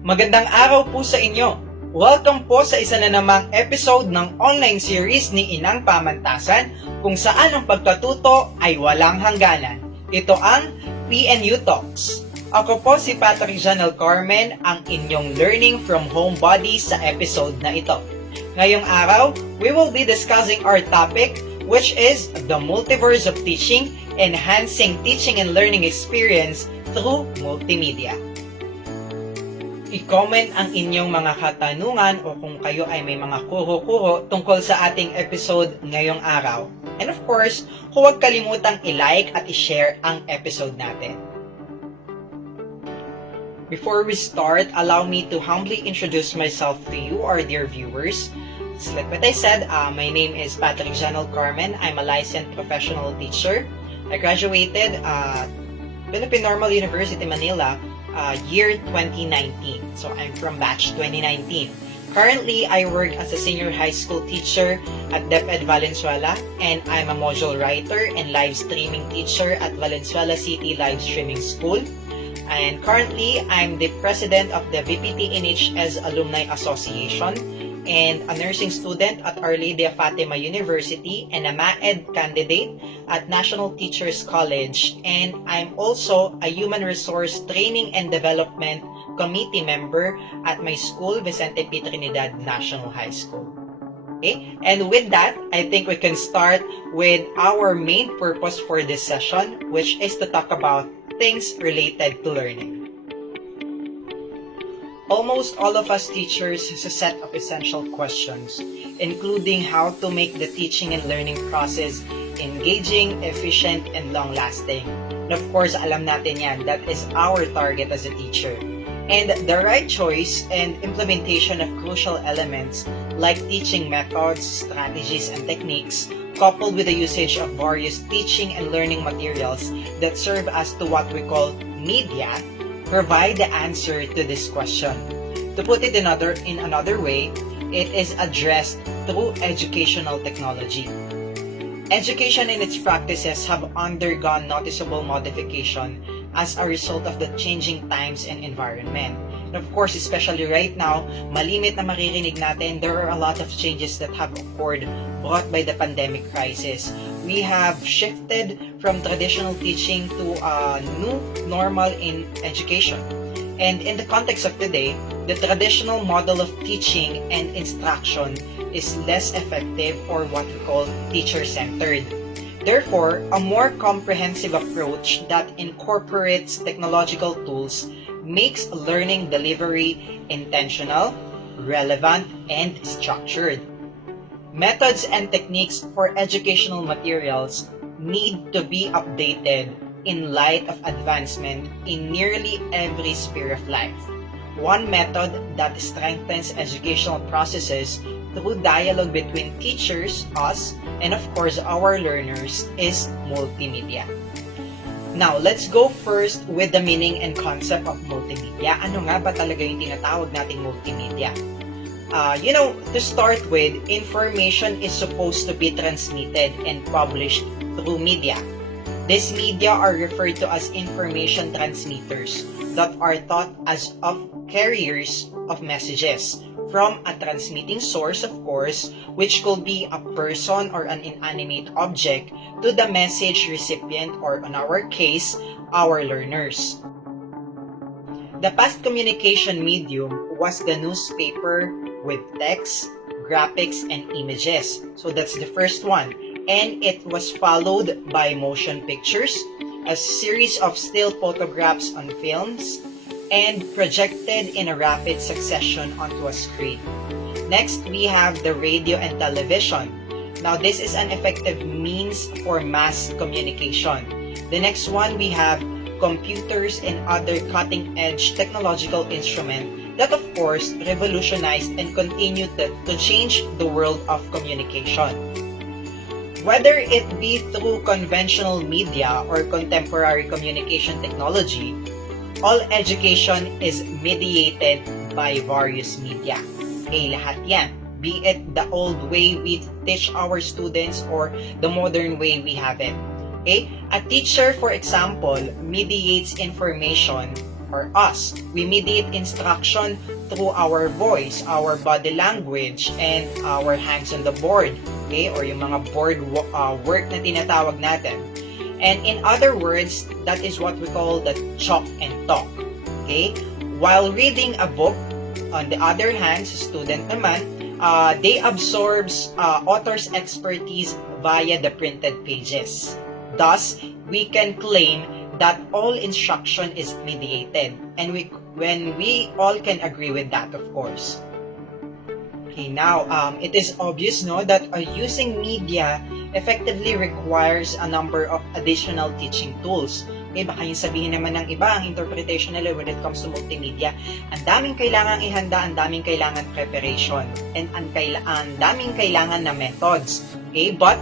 Magandang araw po sa inyo. Welcome po sa isa na namang episode ng online series ni Inang Pamantasan kung saan ang pagkatuto ay walang hangganan. Ito ang PNU Talks. Ako po si Carmen, ang inyong Learning from Home Buddy sa episode na ito. Ngayong araw, we will be discussing our topic which is the Multiverse of Teaching, Enhancing Teaching and Learning Experience through Multimedia. I-comment ang inyong mga katanungan o kung kayo ay may mga kuro-kuro tungkol sa ating episode ngayong araw. And of course, huwag kalimutang i-like at i-share ang episode natin. Before we start, allow me to humbly introduce myself to you, our dear viewers. Like what I said, my name is Carmen. I'm a licensed professional teacher. I graduated Philippine Normal University, Manila, year 2019. So I'm from batch 2019. Currently, I work as a senior high school teacher at DepEd Valenzuela, and I'm a module writer and live streaming teacher at Valenzuela City Live Streaming School. And currently, I'm the president of the VPTNHS Alumni Association and a nursing student at Our Lady of Fatima University and a MAED candidate at National Teachers College, and I'm also a Human Resource Training and Development Committee member at my school, Vicente P. Trinidad National High School. Okay? And with that, I think we can start with our main purpose for this session, which is to talk about things related to learning. Almost all of us teachers has a set of essential questions, including how to make the teaching and learning process engaging, efficient, and long-lasting. And of course, alam natin yan, that is our target as a teacher. And the right choice and implementation of crucial elements like teaching methods, strategies, and techniques, coupled with the usage of various teaching and learning materials that serve as to what we call media, provide the answer to this question. To put it in another way, it is addressed through educational technology. Education and its practices have undergone noticeable modification as a result of the changing times and environment. And of course, especially right now, malimit na maririnig natin, there are a lot of changes that have occurred brought by the pandemic crisis. We have shifted from traditional teaching to a new normal in education. And in the context of today, the traditional model of teaching and instruction is less effective, or what we call teacher-centered. Therefore, a more comprehensive approach that incorporates technological tools makes learning delivery intentional, relevant, and structured. Methods and techniques for educational materials need to be updated in light of advancement in nearly every sphere of life. One method that strengthens educational processes through dialogue between teachers, us, and of course our learners is multimedia. Now, let's go first with the meaning and concept of multimedia. Ano nga ba talaga yung tinatawag nating multimedia? To start with, information is supposed to be transmitted and published through media. These media are referred to as information transmitters that are thought as of carriers of messages from a transmitting source, of course, which could be a person or an inanimate object, to the message recipient, or in our case, our learners. The past communication medium was the newspaper with text, graphics, and images. So that's the first one. And it was followed by motion pictures, a series of still photographs on films, and projected in a rapid succession onto a screen. Next, we have the radio and television. Now, this is an effective means for mass communication. The next one, we have computers and other cutting-edge technological instruments that of course revolutionized and continued to change the world of communication. Whether it be through conventional media or contemporary communication technology, all education is mediated by various media. Okay, lahat yan. Be it the old way we teach our students or the modern way we have it. Okay? A teacher, for example, mediates information or us. We mediate instruction through our voice, our body language, and our hands on the board, okay? Or yung mga board work na tinatawag natin. And in other words, that is what we call the chalk and talk, okay? While reading a book, on the other hand, sa student naman, they absorbs author's expertise via the printed pages. Thus, we can claim that all instruction is mediated, and when we all can agree with that, of course. Okay, now, it is obvious, no, that using media effectively requires a number of additional teaching tools. Okay, baka yung sabihin naman ng iba, ang interpretation nila when it comes to multimedia, ang daming kailangan ihanda, ang daming kailangan preparation, and ang daming kailangan na methods. Okay, but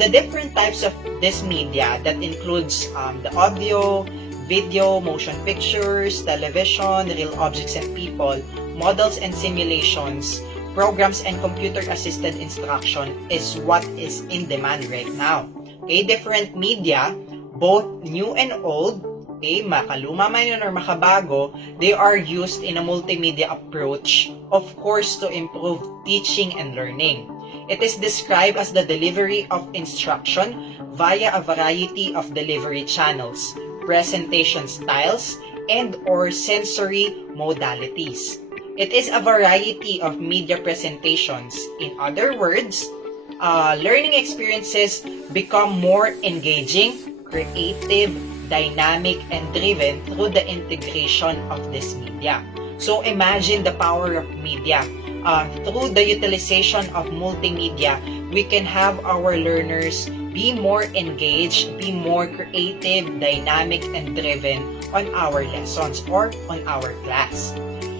the different types of this media that includes the audio, video, motion pictures, television, real objects and people, models and simulations, programs and computer-assisted instruction is what is in demand right now. Okay, different media, both new and old, okay, makaluma man yun or makabago, they are used in a multimedia approach, of course, to improve teaching and learning. It is described as the delivery of instruction via a variety of delivery channels, presentation styles, and or sensory modalities. It is a variety of media presentations. In other words, learning experiences become more engaging, creative, dynamic, and driven through the integration of this media. So imagine the power of media. Through the utilization of multimedia, we can have our learners be more engaged, be more creative, dynamic, and driven on our lessons or on our class.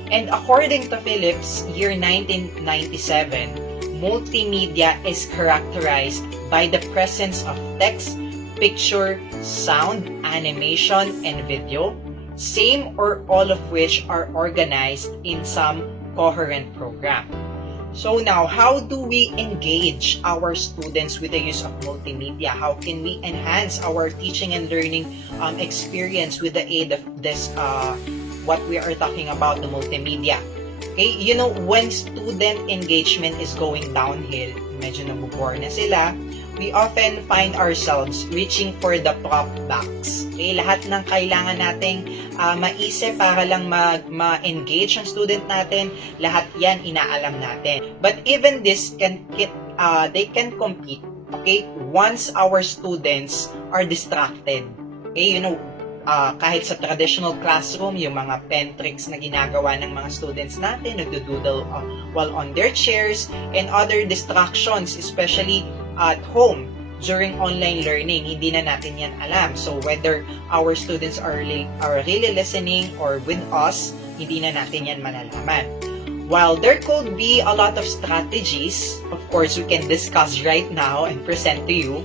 And according to Phillips, year 1997, multimedia is characterized by the presence of text, picture, sound, animation, and video, same or all of which are organized in some coherent program. So now, how do we engage our students with the use of multimedia? How can we enhance our teaching and learning experience with the aid of this what we are talking about, the multimedia? Okay, you know, when student engagement is going downhill, medyo nabubore na sila, we often find ourselves reaching for the prop box. Okay, lahat ng kailangan nating maisip para lang ma-engage ang student natin, lahat yan inaalam natin. But even this they can compete, okay, once our students are distracted. Okay, you know, kahit sa traditional classroom, yung mga pen tricks na ginagawa ng mga students natin, nagdoodle while on their chairs, and other distractions, especially at home during online learning, hindi na natin yan alam. So whether our students are really listening or with us, hindi na natin yan malalaman. While there could be a lot of strategies, of course, we can discuss right now and present to you,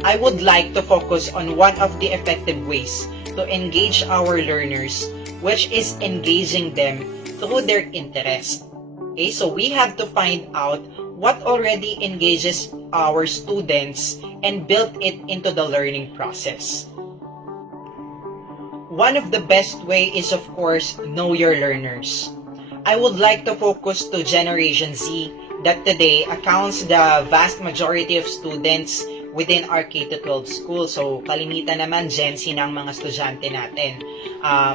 I would like to focus on one of the effective ways to engage our learners, which is engaging them through their interest. Okay, so we have to find out what already engages our students and build it into the learning process. One of the best way is, of course, know your learners. I would like to focus to Generation Z that today accounts the vast majority of students within our K-12 school. So, kalimitan naman Gen Z ng mga estudyante natin.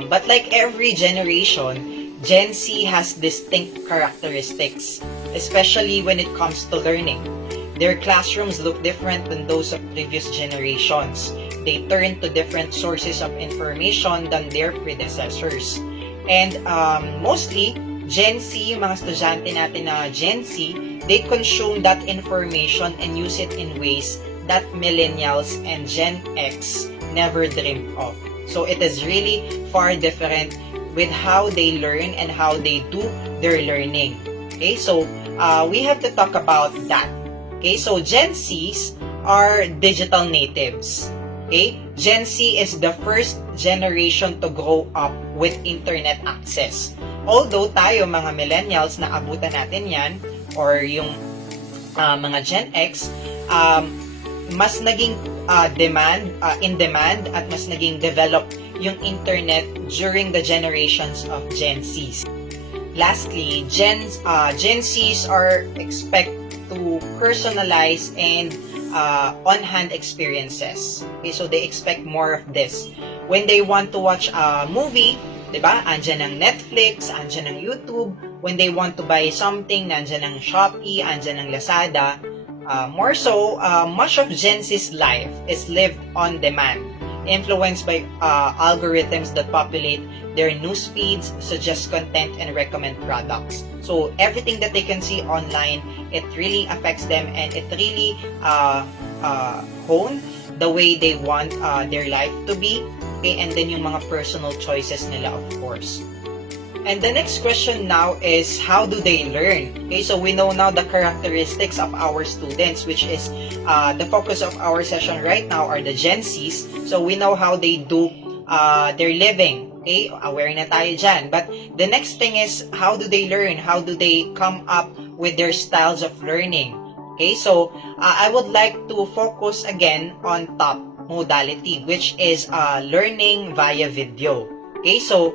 But like every generation, Gen Z has distinct characteristics, especially when it comes to learning. Their classrooms look different than those of previous generations. They turn to different sources of information than their predecessors. And mostly, Gen Z, mga estudyante natin na Gen Z, they consume that information and use it in ways that millennials and Gen X never dreamed of. So it is really far different with how they learn and how they do their learning. Okay, so we have to talk about that. Okay, so Gen Zs are digital natives. Okay, Gen Z is the first generation to grow up with internet access. Although tayo mga millennials na abutan natin yan, or yung mga Gen X, mas naging in demand at mas naging developed yung internet during the generations of Gen Zs. Lastly, Gen Zs are expect to personalize and on-hand experiences. Okay, so they expect more of this. When they want to watch a movie, diba? Andyan ang Netflix, andyan ang YouTube. When they want to buy something, nandyan ang Shopee, andyan ang Lazada. More so, much of Gen Z's life is lived on demand, influenced by algorithms that populate their news feeds, suggest content, and recommend products. So everything that they can see online, it really affects them, and it really hone the way they want their life to be. Okay, and then yung mga personal choices nila, of course. And the next question now is, how do they learn? Okay, so we know now the characteristics of our students, which is the focus of our session right now are the Gen Zs. So we know how they do their living. Okay, aware na tayo dyan. But the next thing is, how do they learn? How do they come up with their styles of learning? Okay, so I would like to focus again on top modality, which is learning via video. Okay, so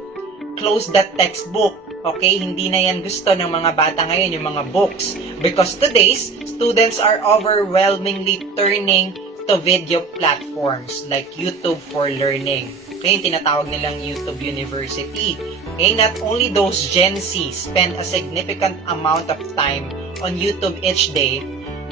close that textbook. Okay, hindi na yan gusto ng mga bata ngayon, yung mga books. Because today's students are overwhelmingly turning to video platforms like YouTube for learning. Okay, yung tinatawag nilang YouTube University. Okay, not only those Gen Z spend a significant amount of time on YouTube each day,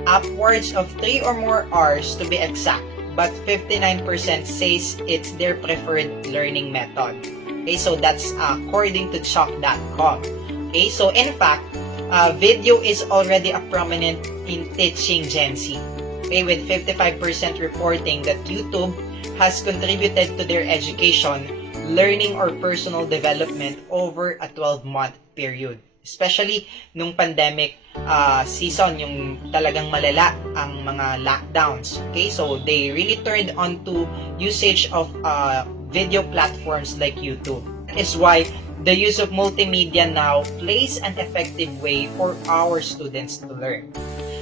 upwards of 3 or more hours to be exact, but 59% says it's their preferred learning method. Okay, so that's according to chalk.com. Okay, so in fact, video is already a prominent in teaching Gen Z. Okay, with 55% reporting that YouTube has contributed to their education, learning, or personal development over a 12-month period. Especially nung pandemic season, yung talagang malala ang mga lockdowns. Okay, so they really turned on to usage of video platforms like YouTube. That is why the use of multimedia now plays an effective way for our students to learn.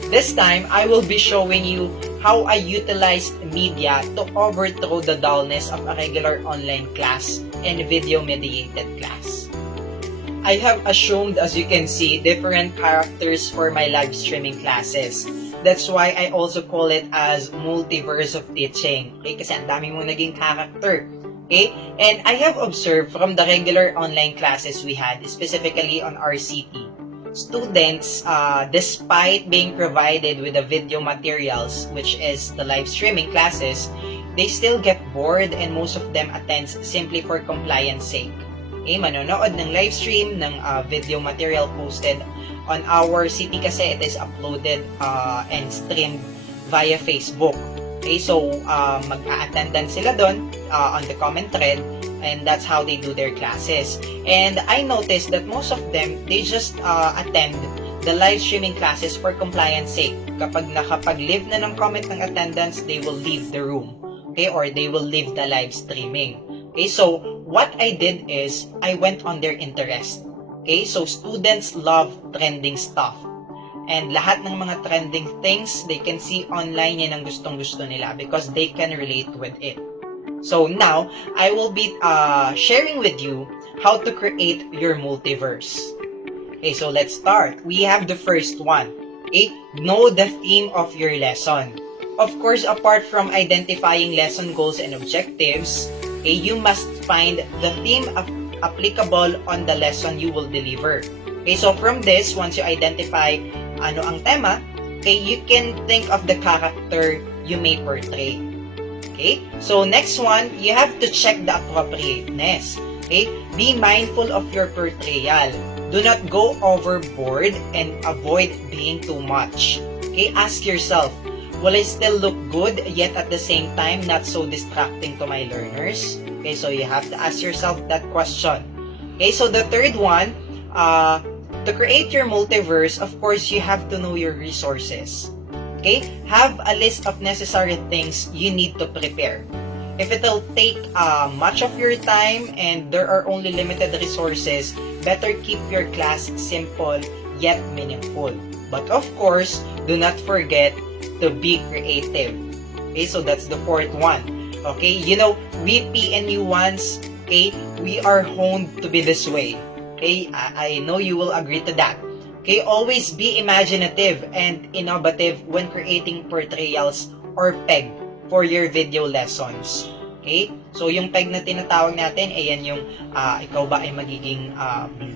This time, I will be showing you how I utilized media to overthrow the dullness of a regular online class and video-mediated class. I have assumed, as you can see, different characters for my live streaming classes. That's why I also call it as Multiverse of teaching. Okay, kasi ang dami mong naging character. Okay, and I have observed from the regular online classes we had, specifically on RCT, students, despite being provided with the video materials, which is the live streaming classes, they still get bored, and most of them attend simply for compliance sake. Okay, manonood ng live stream ng video material posted on our CT kasi it is uploaded and streamed via Facebook. Okay, so mag-a-attendance sila doon on the comment thread, and that's how they do their classes. And I noticed that most of them, they just attend the live streaming classes for compliance sake. Kapag nakapag-leave na ng comment ng attendance, they will leave the room. Okay, or they will leave the live streaming. Okay, so what I did is, I went on their interest. Okay, so students love trending stuff. And lahat ng mga trending things they can see online, yan ang gustong-gusto nila because they can relate with it. So now, I will be sharing with you how to create your multiverse. Okay, so let's start. We have the first one. Okay, know the theme of your lesson. Of course, apart from identifying lesson goals and objectives, okay, you must find the theme applicable on the lesson you will deliver. Okay, so from this, once you identify ano ang tema, okay, you can think of the character you may portray. Okay, so next one, you have to check the appropriateness. Okay, be mindful of your portrayal. Do not go overboard and avoid being too much. Okay, ask yourself, will I still look good yet at the same time not so distracting to my learners? Okay, so you have to ask yourself that question. Okay, so the third one, to create your multiverse, of course, you have to know your resources. Okay? Have a list of necessary things you need to prepare. If it'll take much of your time and there are only limited resources, better keep your class simple yet meaningful. But of course, do not forget to be creative. Okay? So that's the fourth one. Okay, you know, we PNU ones, okay, we are honed to be this way. Okay, I know you will agree to that. Okay, always be imaginative and innovative when creating portrayals or PEG for your video lessons. Okay, so yung PEG na tinatawag natin, ayan yung ikaw ba ay magiging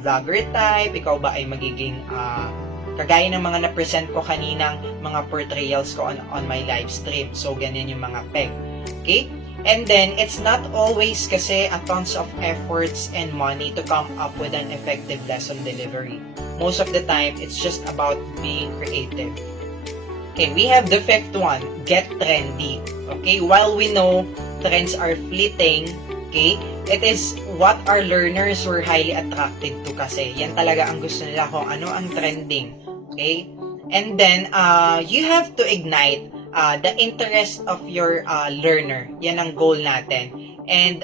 vlogger type, ikaw ba ay magiging kagaya ng mga na-present ko kaninang mga portrayals ko on my live stream. So, ganyan yung mga PEG. Okay? And then, it's not always kasi a tons of efforts and money to come up with an effective lesson delivery. Most of the time, it's just about being creative. Okay, we have the fifth one, get trendy. Okay, while we know trends are fleeting, okay, it is what our learners were highly attracted to kasi. Yan talaga ang gusto nila kung ano ang trending. Okay? And then, you have to ignite the interest of your learner. Yan ang goal natin. And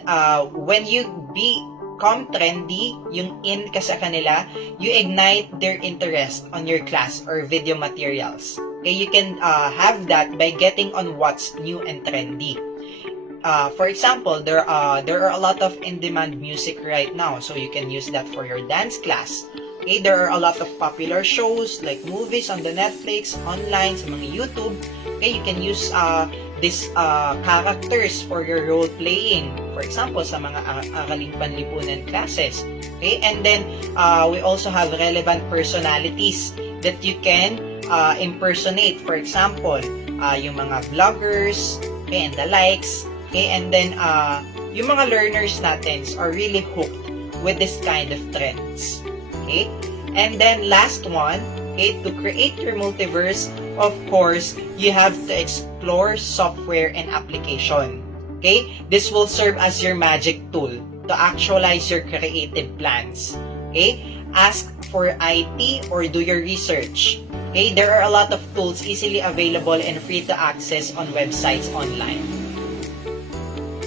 when you become trendy, yung in ka sa kanila, you ignite their interest on your class or video materials. Okay, you can have that by getting on what's new and trendy. For example, there are a lot of in-demand music right now, so you can use that for your dance class. Okay, there are a lot of popular shows like movies on the Netflix, online, sa mga YouTube. Okay, you can use these characters for your role playing. For example, sa mga araling panlipunan classes. Okay, and then we also have relevant personalities that you can impersonate. For example, yung mga vloggers, okay, and the likes. Okay, and then yung mga learners natin are really hooked with this kind of trends. Okay, and then last one, okay, to create your multiverse, of course, you have to explore software and application. Okay, this will serve as your magic tool to actualize your creative plans. Okay, ask for IT or do your research. Okay, there are a lot of tools easily available and free to access on websites online.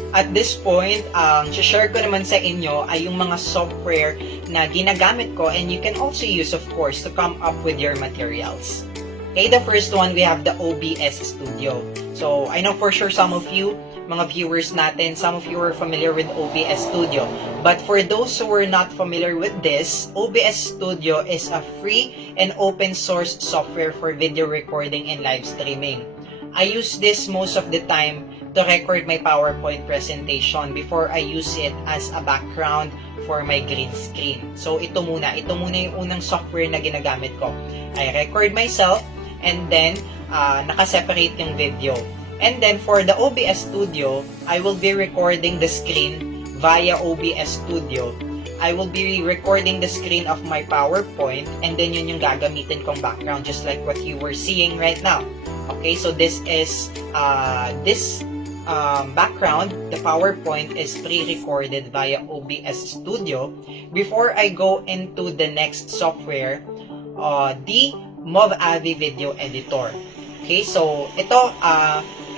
At this point, share ko naman sa inyo ay yung mga software na ginagamit ko and you can also use, of course, to come up with your materials. Okay, the first one, we have the OBS Studio. So, I know for sure some of you, mga viewers natin, some of you are familiar with OBS Studio. But for those who are not familiar with this, OBS Studio is a free and open source software for video recording and live streaming. I use this most of the time to record my PowerPoint presentation before I use it as a background for my green screen. So, ito muna yung unang software na ginagamit ko. I record myself and then nakaseparate yung video. And then for the OBS Studio, I will be recording the screen via OBS Studio. I will be recording the screen of my PowerPoint and then yun yung gagamitin kong background just like what you were seeing right now. Okay, so this is background, the PowerPoint is pre-recorded via OBS Studio. Before I go into the next software, the Multimedia Video Editor. Okay, so ito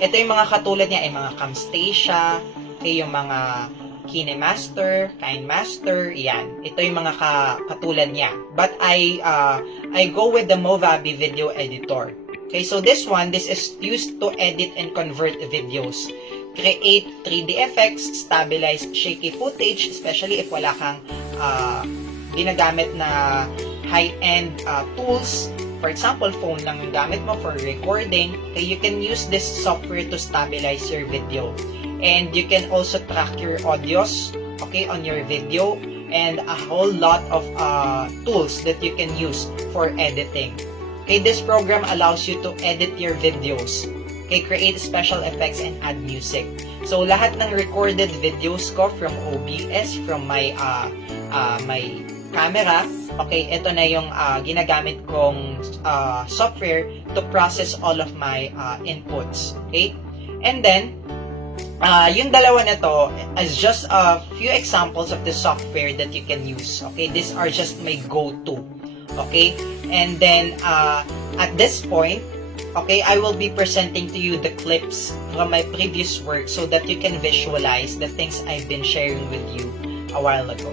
yung mga katulad niya ay mga Camtasia, okay, yung mga KineMaster, KineMaster, yan. Ito yung mga katulad niya. But I go with the Multimedia Video Editor. Okay, so this is used to edit and convert videos, create 3D effects, stabilize shaky footage, especially if wala kang ginagamit na high-end tools. For example, phone lang yung gamit mo for recording. Okay, you can use this software to stabilize your video. And you can also track your audios, okay, on your video, and a whole lot of tools that you can use for editing. Okay, this program allows you to edit your videos. Okay, create special effects and add music. So, lahat ng recorded videos ko from OBS, from my my camera, okay, ito na yung ginagamit kong software to process all of my inputs. Okay? And then, yung dalawa na to is just a few examples of the software that you can use. Okay? These are just my go-to. Okay? And then, at this point, okay, I will be presenting to you the clips from my previous work so that you can visualize the things I've been sharing with you a while ago.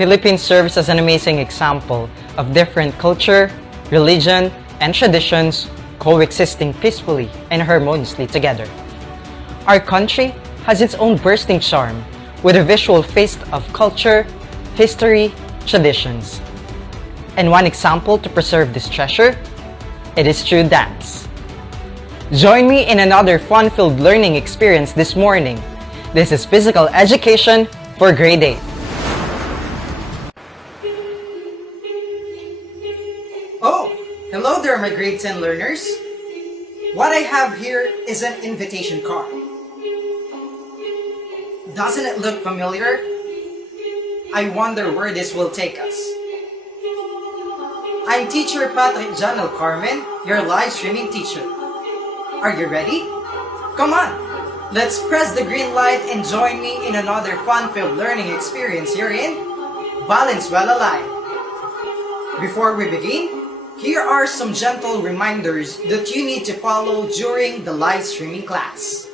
Philippines serves as an amazing example of different culture, religion, and traditions coexisting peacefully and harmoniously together. Our country has its own bursting charm with a visual feast of culture, history, traditions. And one example to preserve this treasure, it is through dance. Join me in another fun-filled learning experience this morning. This is Physical Education for Grade 8. Oh, hello there, my grade 10 learners. What I have here is an invitation card. Doesn't it look familiar? I wonder where this will take us. I'm teacher Patrick Janel Carmen, your live streaming teacher. Are you ready? Come on, let's press the green light and join me in another fun-filled learning experience here in Valenzuela Live. Before we begin, here are some gentle reminders that you need to follow during the live streaming class.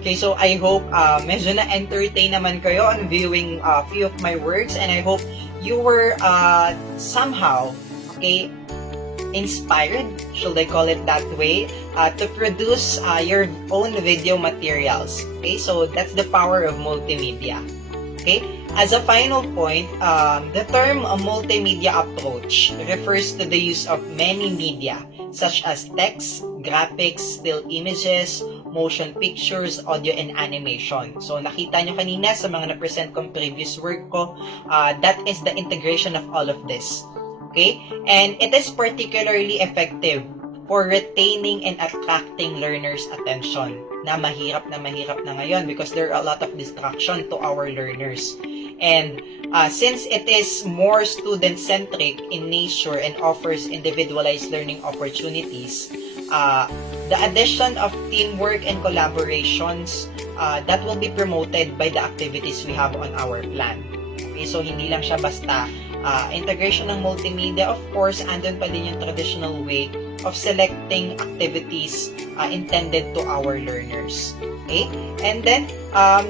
Okay, so I hope medyo na-entertain naman kayo on viewing a few of my works, and I hope you were somehow, okay, inspired, should I call it that way, to produce your own video materials. Okay, so that's the power of multimedia. Okay, as a final point, the term multimedia approach refers to the use of many media such as text, graphics, still images, motion pictures, audio, and animation. So, nakita nyo kanina sa mga na-present kong previous work ko, that is the integration of all of this. Okay? And it is particularly effective for retaining and attracting learners' attention na mahirap na ngayon because there are a lot of distraction to our learners. And since it is more student-centric in nature and offers individualized learning opportunities, the addition of teamwork and collaborations that will be promoted by the activities we have on our plan. Okay, so hindi lang siya basta integration ng multimedia. Of course, andun pa din yung traditional way of selecting activities intended to our learners. Okay? And then,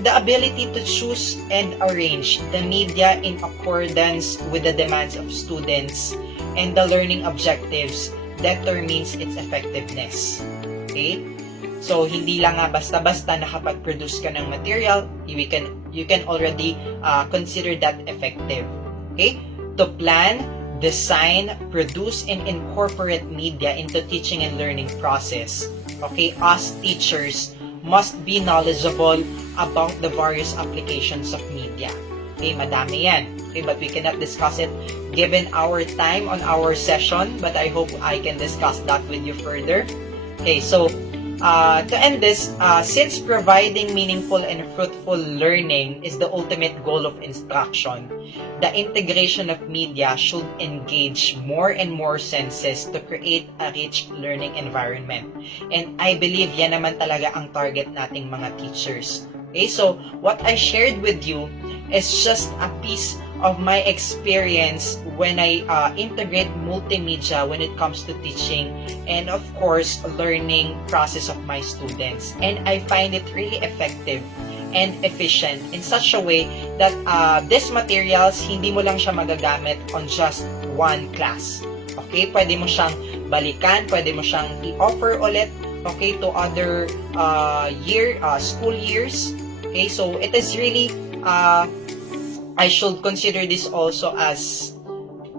the ability to choose and arrange the media in accordance with the demands of students and the learning objectives determines its effectiveness. Okay? So, hindi lang nga basta-basta nakapag-produce ka ng material, you can already consider that effective. Okay? To plan, design, produce, and incorporate media into teaching and learning process. Okay? Us teachers must be knowledgeable about the various applications of media. Okay? Madami yan. Okay? But we cannot discuss it given our time on our session, but I hope I can discuss that with you further. Okay, so to end this, since providing meaningful and fruitful learning is the ultimate goal of instruction, the integration of media should engage more and more senses to create a rich learning environment. And I believe yan naman talaga ang target nating mga teachers. Okay, so what I shared with you is just a piece of my experience when I integrate multimedia when it comes to teaching and of course learning process of my students, and I find it really effective and efficient in such a way that these materials hindi mo lang siya magagamit on just one class. Okay, pwede mo siyang balikan, pwede mo siyang i-offer ulit, okay, to other school years. Okay, so it is really I should consider this also as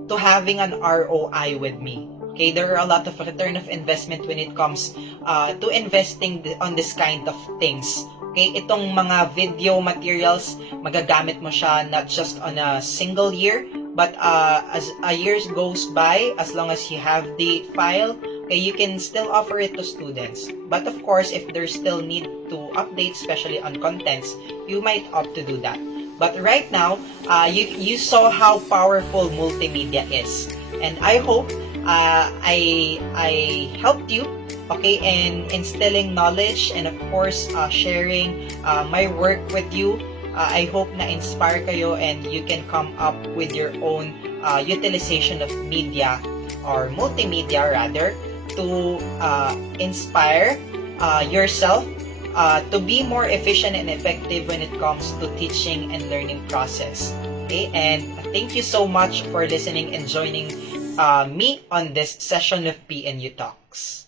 to having an ROI with me. Okay, there are a lot of return of investment when it comes to investing on this kind of things. Okay, itong mga video materials, magagamit mo siya not just on a single year, but as a year goes by, as long as you have the file, okay, you can still offer it to students. But of course, if there's still need to update, especially on contents, you might opt to do that. But right now, you saw how powerful multimedia is, and I hope I helped you, okay, in instilling knowledge and of course sharing my work with you. I hope na inspire kayo and you can come up with your own utilization of media or multimedia rather to inspire yourself to be more efficient and effective when it comes to teaching and learning process. Okay, and thank you so much for listening and joining me on this session of PNU Talks.